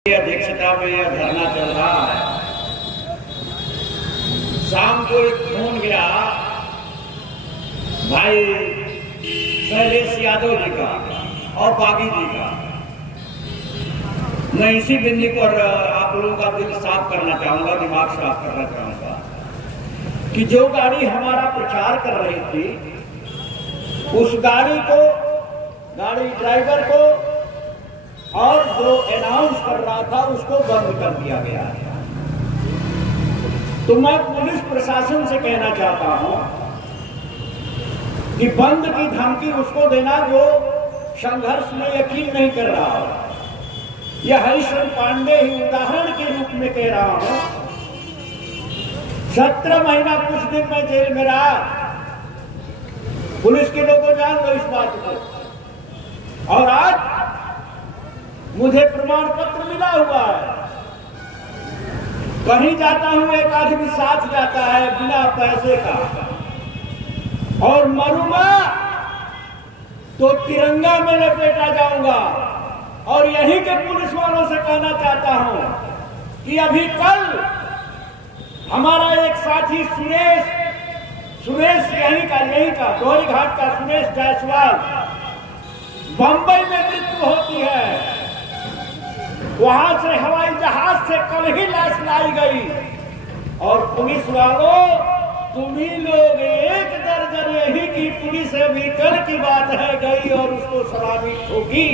अध्यक्षता में यह धरना चल रहा है। शाम को एक फोन गया भाई शैलेश यादव जी का और बागी जी का। मैं इसी बिंदु पर आप लोगों का दिल साफ करना चाहूंगा, दिमाग साफ करना चाहूंगा कि जो गाड़ी हमारा प्रचार कर रही थी उस गाड़ी ड्राइवर को और जो अनाउंस कर रहा था उसको बंद कर दिया गया है। तो मैं पुलिस प्रशासन से कहना चाहता हूं कि बंद की धमकी उसको देना जो संघर्ष में यकीन नहीं कर रहा हो। यह हरिश्चंद्र पांडे ही उदाहरण के रूप में कह रहा हूं। 17 महीना कुछ दिन में जेल में रहा। पुलिस के लोगों जान लो इस बात को। और आज मुझे प्रमाण पत्र मिला हुआ है। कहीं जाता हूं एक आदमी साथ जाता है बिना पैसे का, और मरूंगा तो तिरंगा में लपेटा जाऊंगा। और यहीं के पुलिस वालों से कहना चाहता हूं कि अभी कल हमारा एक साथी सुरेश यहीं का गौरी घाट का सुरेश जायसवाल, बंबई में मृत्यु होती है। वहां से हवाई जहाज से कल ही लाश लाई गई। और पुलिस वालों, तुम्ही लोग एक दर्जन यही की पुलिस अभी कल की बात है गई और उसको सलामी ठोकी।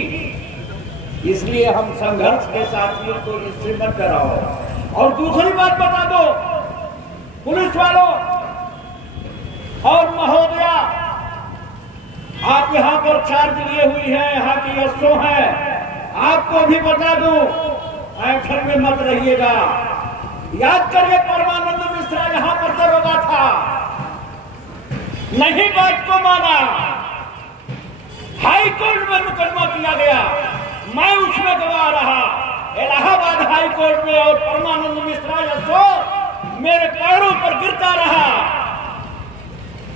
इसलिए हम संघर्ष के साथियों को इससे मत कराओ। और दूसरी बात बता दो पुलिस वालों और महोदया, आप यहाँ पर चार्ज लिए हुई हैं, यहाँ की एसओ है। आपको भी बता दूं, घर में मत रहिएगा। याद करिए परमानंद मिश्रा यहां पर दरोगा था, नहीं बात को माना, हाई कोर्ट में मुकदमा किया गया, मैं उसमें गवाह रहा इलाहाबाद हाई कोर्ट में। और परमानंद मिश्रा यशो मेरे पैरों पर गिरता रहा,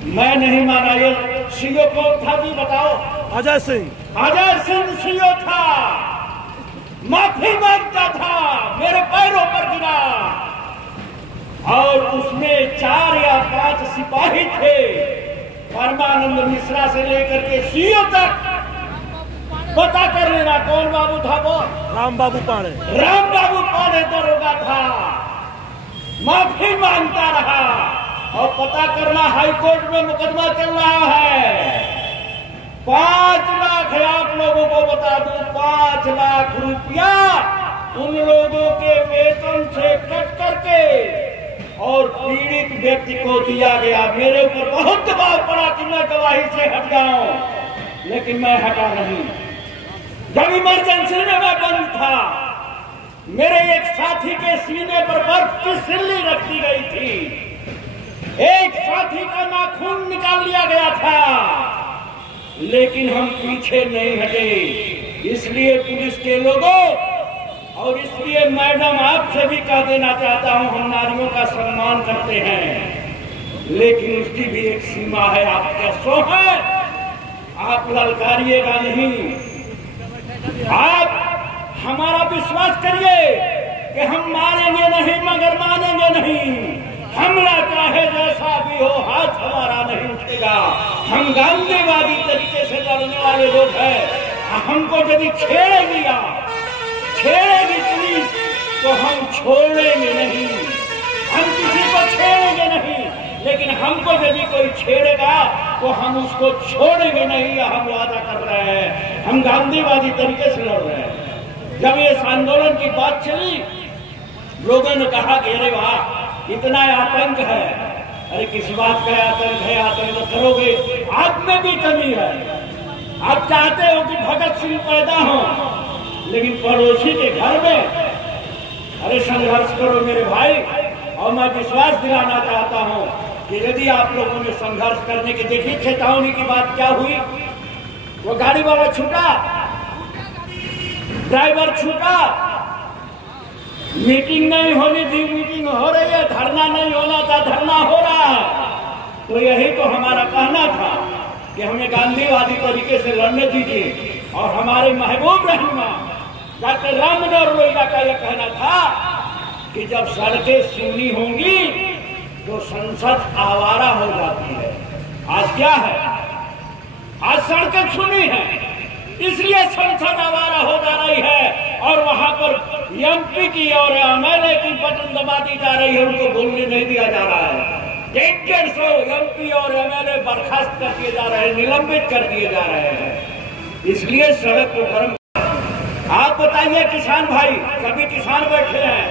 मैं नहीं माना। ये सीओ कौन था जी बताओ? अजय सिंह सीओ था, माफी मांगता था, मेरे पैरों पर गिरा। और उसमें 4 या 5 सिपाही थे, परमानंद मिश्रा से लेकर के सीओ तक। पता कर लेना कौन बाबू था वो? राम बाबू पाड़े दरोगा था, माफी मांगता रहा। और पता करना हाई कोर्ट में मुकदमा चल रहा है। 5 लाख आप लोगों को बता दूं, 5 लाख रुपया उन लोगों के वेतन से कट करके और पीड़ित व्यक्ति को दिया गया। मेरे ऊपर बहुत दबाव पड़ा कि मैं गवाही से हट जाऊं, लेकिन मैं हटा नहीं। जब इमरजेंसी में मैं बंद था, मेरे एक साथी के सीने पर बर्फ की सिल्ली रख दी गई थी, एक साथी का नाखून निकाल लिया गया था, लेकिन हम पीछे नहीं हटे। इसलिए पुलिस के लोगों, और इसलिए मैडम आपसे भी कह देना चाहता हूं, हम नारियों का सम्मान करते हैं, लेकिन उसकी भी एक सीमा है। आप कैसो है, आप ललकारिएगा नहीं। आप हमारा विश्वास करिए कि हम मारेंगे नहीं मगर मानेंगे नहीं। हमला चाहे जैसा भी हो, हाथ हमारा नहीं उठेगा। हम गांधीवादी तरीके से लड़ने वाले लोग हैं। हमको यदि छेड़ेगी पुलिस तो हम छोड़ेंगे नहीं, हम किसी को छेड़ेंगे नहीं। लेकिन हमको यदि कोई छेड़ेगा तो हम उसको छोड़ेंगे नहीं, या हम वादा कर रहे हैं। हम गांधीवादी तरीके से लड़ रहे हैं। जब इस आंदोलन की बात चली, लोगों ने कहा कि अरे वाह इतना आतंक है। अरे किस बात का आतंक है? आतंक तो करोगे, आप में भी कमी है। आप चाहते हो कि भगत सिंह पैदा हो, लेकिन पड़ोसी के घर में। अरे संघर्ष करो मेरे भाई। और मैं विश्वास दिलाना चाहता हूं कि यदि आप लोगों ने संघर्ष करने की देखी, चेतावनी की बात क्या हुई? वो गाड़ी वाला छूटा, ड्राइवर छूटा, मीटिंग नहीं होनी थी, मीटिंग हो रही है, धरना नहीं होना था, धरना हो रहा है। तो यही तो हमारा कहना था कि हमें गांधीवादी तरीके से लड़ने दीजिए। और हमारे महबूब रहनुमा डॉक्टर राम मनोहर लोहिया का यह कहना था कि जब सड़कें सूनी होंगी तो संसद आवारा हो जाती है। आज क्या है? आज सड़कें सूनी हैं, इसलिए संसद आवारा हो जा रही है और वहां पर एमपी की और एमएलए की बटन दबा दी जा रही है, उनको बोलने नहीं दिया जा रहा है। 150 एमपी और एमएलए बर्खास्त कर दिए जा रहे हैं, निलंबित कर दिए जा रहे हैं। इसलिए सड़क को गर्म। आप बताइए किसान भाई, सभी किसान बैठे हैं,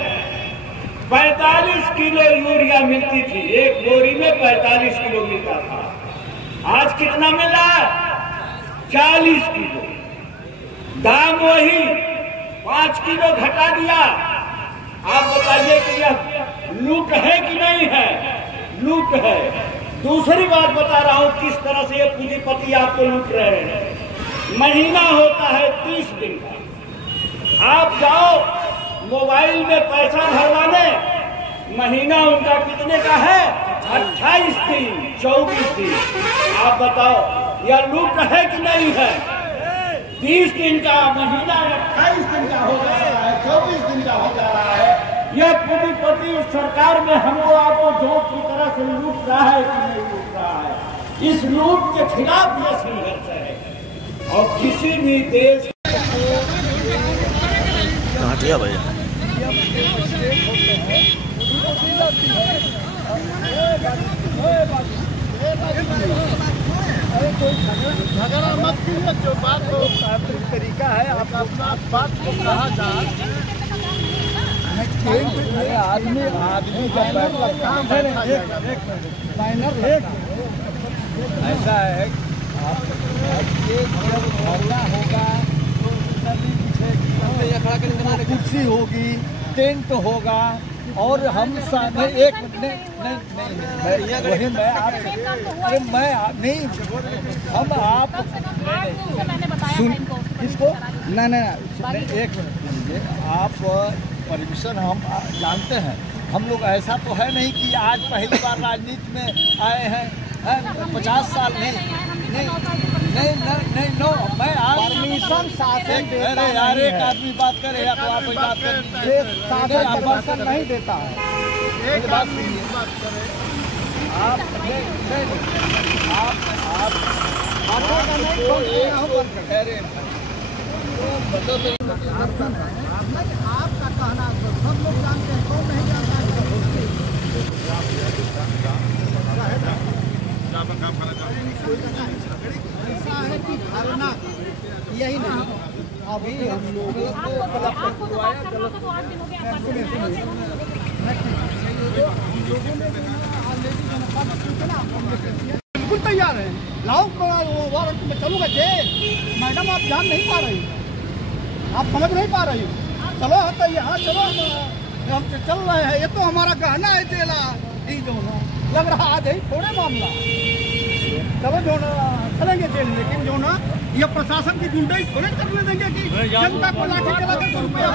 45 किलो यूरिया मिलती थी, एक बोरी में 45 किलो मिलता था। आज कितना मिल रहा है? 40 किलो। दाम वही, 5 किलो घटा दिया। आप बताइए कि यह लूट है कि नहीं है? लूट है। दूसरी बात बता रहा हूं किस तरह से ये पूंजीपति आपको लूट रहे हैं। महीना होता है 30 दिन का, आप जाओ मोबाइल में पैसा भरवाने, महीना उनका कितने का है? 28 दिन, 24 दिन। आप बताओ यह लूट है कि नहीं है? 30 दिन का महीना 28 दिन का हो जा रहा है, 24 दिन का हो जा रहा है। यह पूंजीपति सरकार में हमको आपको जोत की तरह से लूट रहा है कि नहीं लूट रहा है? इस लूट के खिलाफ यह संघर्ष है और किसी भी देश भैया झगड़ा मत कीजिए, जो बात को तरीका है आप बात को कहा जाए। आदमी ऐसा है, जब धरना होगा तो कुर्सी होगी, टेंट होगा और हम एक वही मैं आप अरे मैं नहीं हम आप सुन इसको नहीं एक मिनट, आप परमिशन हम जानते हैं। हम लोग ऐसा तो है नहीं कि आज पहली बार राजनीति में आए हैं, 50 साल नहीं नो मैं परमिशन शासन अरे यार एक आदमी बात करे या तो आप बात करें, शासन नहीं देता है। एक बात करें आप आपका कहना सब लोग जानते हैं, कौन नहीं जानता ऐसा है कि धरना यही नहीं, अभी हम लोग बिल्कुल तैयार है, लाओ वारंट में चलूंगा जेल। मैडम आप जान नहीं पा रही, आप समझ नहीं पा रही, चलो हाँ चलो हम चल रहे हैं। ये तो हमारा गहना है जेला, जो लग रहा आज ही थोड़े मामला, चलो जो ना चलेंगे जेल। लेकिन जो ना ये प्रशासन की गुंडाई थोड़े करने देंगे कि जनता को लाठी चला कर रुपया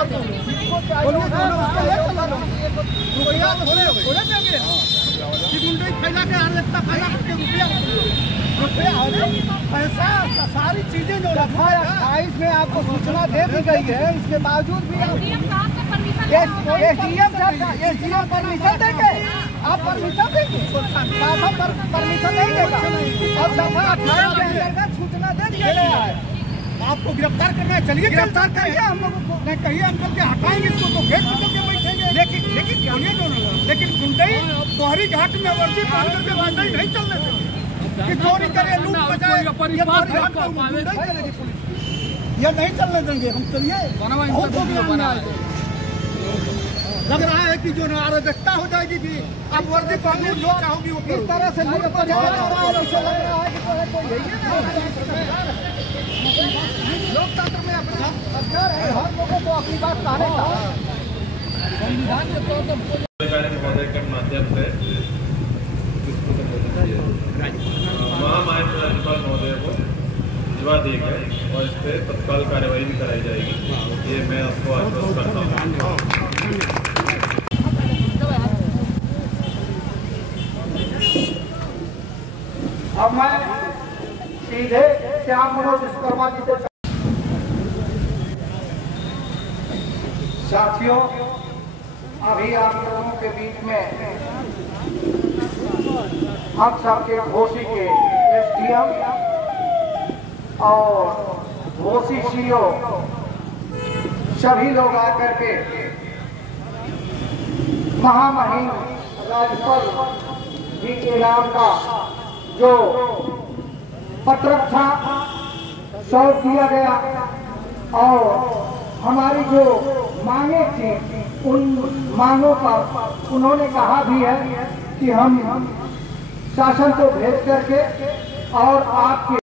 थोड़े देंगे कि गुंडाई फैला के आर्थिकता फैला करके रुपया पैसा सारी चीजें जो रखा है 28 में आपको सूचना दे दी गई है, इसके बावजूद भी एसडीएम परमिशन देंगे, आप परमिशन देंगे, परमिशन नहीं देगा और दफा 18 के अंतर्गत सूचना दे दिया गया है। आपको गिरफ्तार करना है, चलिए गिरफ्तार करिए, हम लोग नहीं कहिए हम करके हटाएंगे इसको तो गेट के बैठेंगे। लेकिन गुंडई तोहरी घाट में वर्दी पहन करके गुंडई नहीं चलने देंगे कि चोरी करे लूट बचाए, ये नहीं चलने देंगे हम। चलिए लग रहा है कि जो अराजकता हो जाएगी कि अब वर्दी पहनने जो चाहोगी वो किस तरह से लूट बचाया जा रहा है। ऐसा लग रहा है कि लोकतंत्र में अपना अधिकार है, हर लोगों को अपनी बात कहने का संविधान के तौर पर महोदय के माध्यम से महामहिम राज्यपाल महोदय को भिजवा दी गई और इस पर तत्काल कार्रवाई भी कराई जाएगी, ये मैं आपको आश्वस्त करता हूँ। अब मैं सीधे श्याम मनोज विश्वकर्मा जी से साथियों, अभी आप लोगों के बीच में हम सबके घोसी के एसडीएम और घोसी सीओ सभी लोग आकर के महामहिम राज्यपाल जी के नाम का जो पत्रक था सौंप दिया गया और हमारी जो मांगे थी उन मांगों पर उन्होंने कहा भी है कि हम शासन को भेज करके और आपके